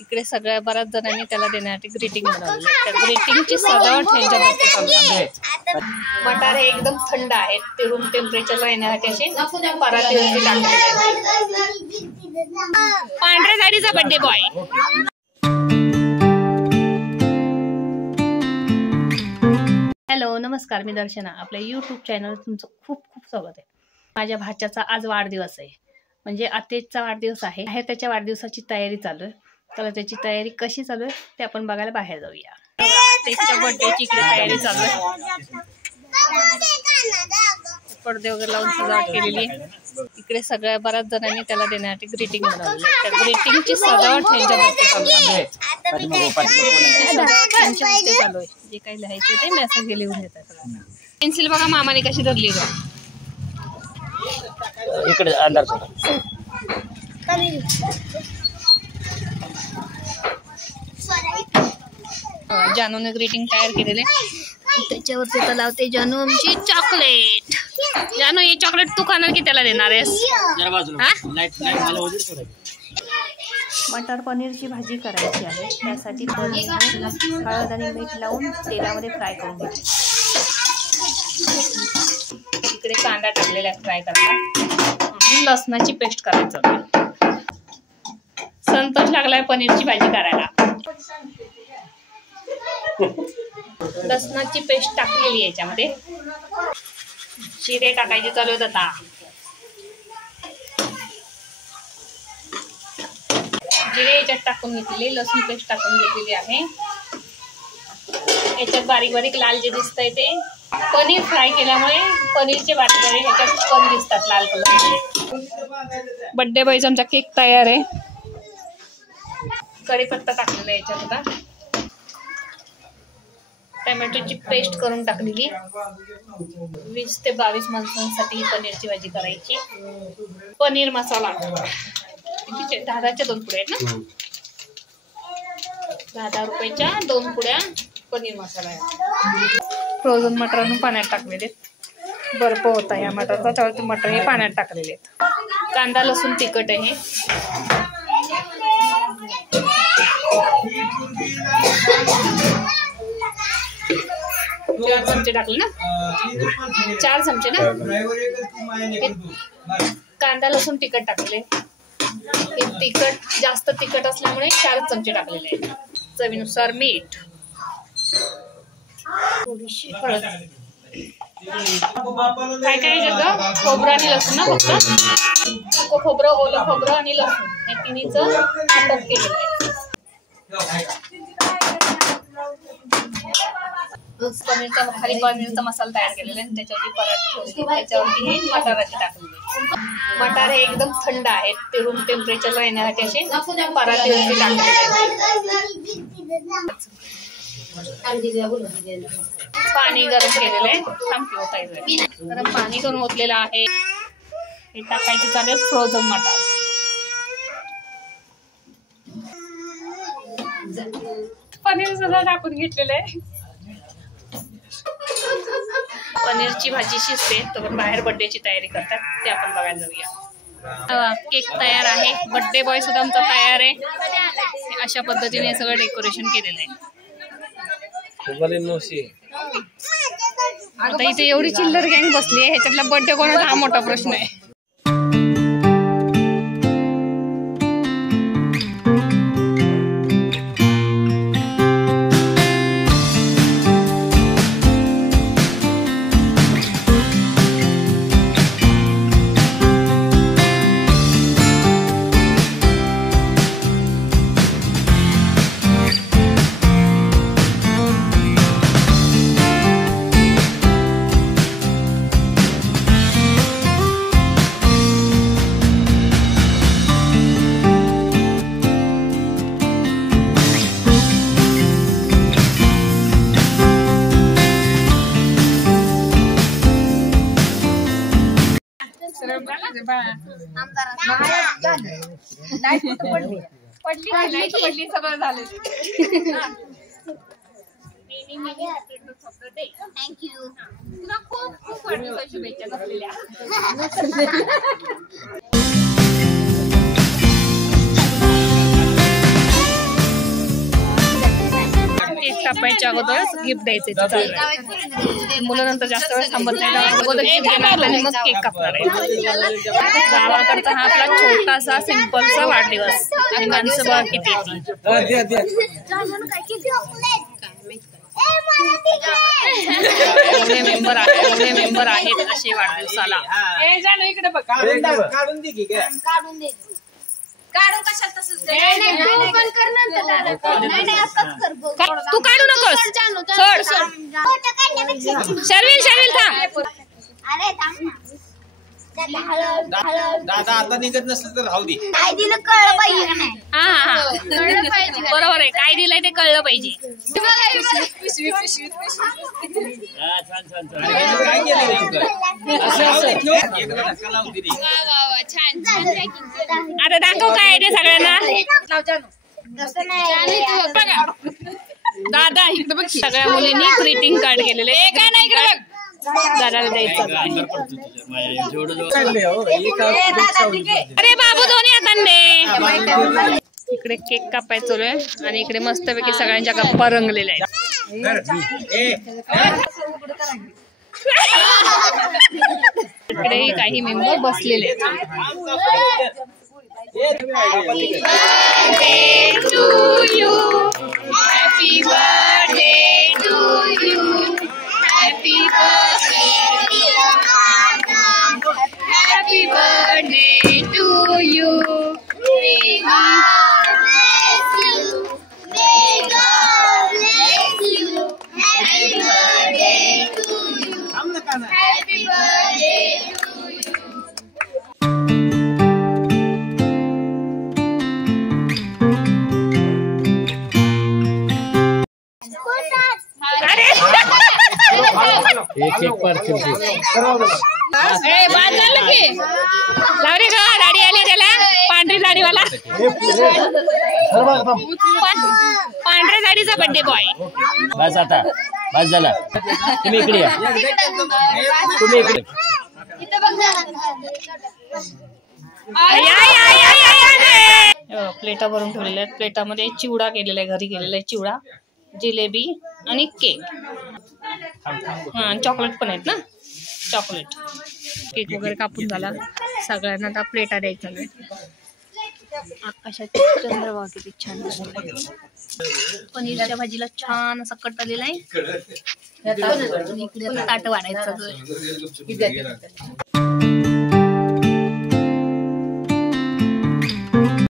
इकडे सगळ्या बऱ्याच जणांनी त्याला देण्यासाठी ग्रीटिंग बनवली. त्या ग्रीटिंगची सजावट ह्यांच्यावरती चालू आहे. मटार हे एकदम थंड आहेत, ते रूम टेम्परेचरला येण्यासाठी असे परातीवरती टाकले. पांढऱ्या साडीचा बर्थडे बॉय. हॅलो नमस्कार, मी दर्शना. आपल्या यूट्यूब चॅनल तुमचं खूप खूप स्वागत आहे. माझ्या भाच्याचा आज वाढदिवस आहे, म्हणजे आतेचा वाढदिवस आहे. त्याच्या वाढदिवसाची तयारी चालू आहे. तर त्याची तयारी कशी चालू आहे ते आपण बघायला बाहेर जाऊया. आतेच्या बर्थडेची इकडे तयारी चालू आहे. पडदे वगैरे लावून सजावट केलेली आहे. इकडे सगळ्या बऱ्याच जणांनी त्याला देण्यासाठी ग्रीटिंग बनवली. त्या ग्रीटिंगची सजावट ह्यांच्यावरती चालू आहे. चालू आहे. जे काही लिहायचं ते मेसेज लिहून येतात. पेन्सिल बघा मामाने कशी धरली ग. इकडे अंधार जानूने ग्रीटिंग तयार केलेले. त्याच्यावरती तर लावते जानू आमची चॉकलेट. जानू हे चॉकलेट तू खाणार की त्याला देणार आहेस? मटार पनीरची भाजी करायची आहे. त्यासाठी पनीर हळद आणि मीठ लावून तेलामध्ये फ्राय करून घ्यायची. इकडे कांदा टाकलेला फ्राय करतात. लसणाची पेस्ट करायचं. संतोष लागलाय पनीरची भाजी करायला. लसणाची पेस्ट टाकलेली याच्यामध्ये. जिरे टाकायचे चालू आहेत आता. जिरे याच्यात टाकून घेतलेली, लसूण पेस्ट टाकून घेतलेली आहे. याच्यात बारीक बारीक लाल जे दिसतंय ते पनीर फ्राय केल्यामुळे पनीरचे बारीक बारीक ह्याच्यात कम दिसतात लाल कलर. बर्थडे बॉयचा आमचा केक तयार आहे. कढीपत्ता टाकलेला याच्यात आता. टोमॅटोची पेस्ट करून टाकलेली. 20 ते 22 माणसांसाठी ही पनीरची भाजी करायची. पनीर मसाला 10च्या 2 पुड्या आहेत ना. 10 रुपयाच्या 2 पुड्या पनीर मसाला आहे. फ्रोझन मटर आणून पाण्यात टाकलेले. बर्फ होता या मटरचा, त्यावरती मटर हे पाण्यात टाकलेले आहेत. कांदा लसूण तिखट आहे. 4 चमचे टाकले ना. 4 चमचे ना. कांदा लसूण तिखट टाकले. तिखट जास्त तिखट असल्यामुळे 4 चमचे टाकलेले आहेत. चवीनुसार मीठ, थोडीशी हळद. काय काय याच्यात खोबरं आणि लसूण ना. फक्त खोबरं, ओलं खोबरं आणि लसूण हे तिन्हीचं वाटप केलेलं आहे. खाली पनीरचा मसाला तयार केलेला आहे. त्याच्यावरती पराठे ठेवले. त्याच्यावरती हे मटाराचे टाकलेले. मटार हे एकदम थंड आहेत, ते रूम टेम्परेचरला येण्यासाठी असे परातीवरती टाकलेले. पाणी गरम केलेलं आहे. गरम पाणी करून ओतलेलं आहे. हे टाकायचे चालेल फ्रोझन मटार. पनीर सुद्धा टाकून घेतलेलं आहे. पनीरची भाजी शिजते तर बाहेर बर्थडेची तयारी करतात, ते आपण बघायला जाऊया. केक तयार आहे. बर्थडे बॉय सुद्धा आमचा तयार आहे. अशा पद्धतीने सगळं डेकोरेशन केलेलं आहे. आता इथे एवढी चिल्लर गँग बसली आहे, ह्याच्यातला बर्थडे कोणाचा हा मोठा प्रश्न आहे. पडली सगळं झालं. थँक्यू. तुला खूप खूप वाढदिवसाच्या शुभेच्छा असलेल्या. कापायच्या अगोदरच गिफ्ट द्यायचे. मुलं नंतर जास्त वेळ थांबत नाही, अगोदर गिफ्ट देणार आणि मग केक कापणार आहे. गावाकडचा हा आपला छोटासा सिंपलचा वाढदिवस आणि माणसं बघा किती एवढे मेंबर आहेत असे वाढदिवसाला. तू काढू नकोस, शर्विल थांब. दादा आता निघत नसलं तर राहू दे. काय दिलं कळलं पाहिजे का नाही? हा बरोबर आहे, काय दिलंय ते कळलं पाहिजे. काय केलं आता दाखव काय ते सगळ्यांना. दादा इकडे बघ, सगळ्या मुलींनी ग्रीटिंग कार्ड केलेले. काय नाही इकडे बघ, दादाला द्यायचं. अरे बाबू दोन्ही हातांनी. इकडे केक कापायचं चालू आहे आणि इकडे मस्तपैकी सगळ्यांच्या गप्पा रंगलेल्या आहेत. इकडे काही मेंबर बसलेले आहेत. Happy birthday to you. May God bless you. May God bless you. Happy birthday to you. Happy birthday to you. एक पर बाद झालं की लावरे का गाडी आली त्याला, पांढरी साडीवाला, पांढऱ्या साडीचा बर्थडे बॉय. बस आता बस झाला. तुम्ही इकडे या, तुम्ही इकडे. प्लेटा भरून ठेवलेल्या आहेत. प्लेटामध्ये चिवडा केलेला आहे, घरी केलेला आहे चिवडा, जिलेबी आणि केक. हा चॉकलेट पण आहेत ना, चॉकलेट. केक वगैरे कापून झाला, सगळ्यांना आता प्लेटा द्यायचा. आकाशात चंद्र बघा किती छान दिसतोय. पनीरच्या भाजीला छान असा कट आलेला आहे. इकडे ताट वाढायचं.